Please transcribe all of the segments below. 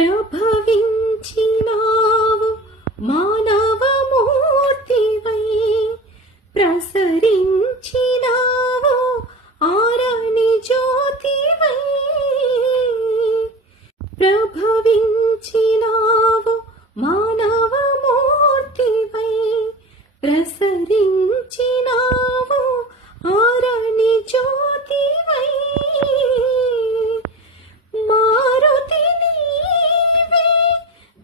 ప్రభవించినావు మానవమూర్తివై, ప్రసరించినావు ఆరని జ్యోతివై. ప్రభవించినావు మానవమూర్తివై, ప్రసరించినావు ఆరని జ్యోతివై. మారుతి నీవే,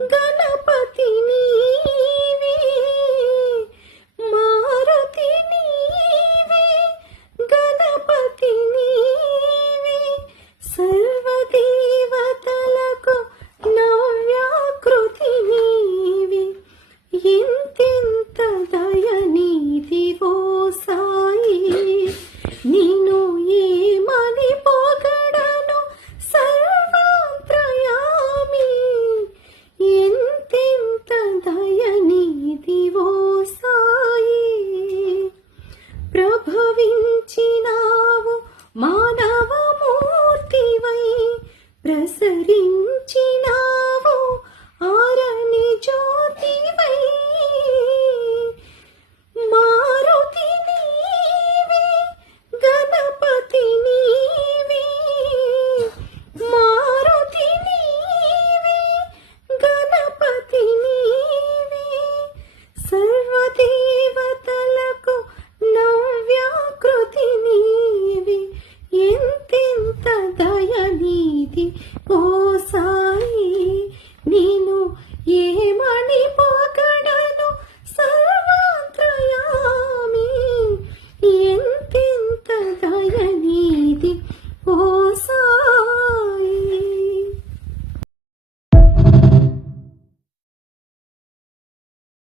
గణపతి నీవే, మారుతి నీవే, గణపతి నీవే, సర్వదేవతలకు నవ్యాకృతి నీవే. ఎంతెంత దయనీదివో సాయి, నిన్ను ఏమని పొగడను సర్వాంతర్యామి. ఎంతెంత దయనీదివో సాయి. ప్రభవించినావు మానవమూర్తివై, ప్రసరించినావు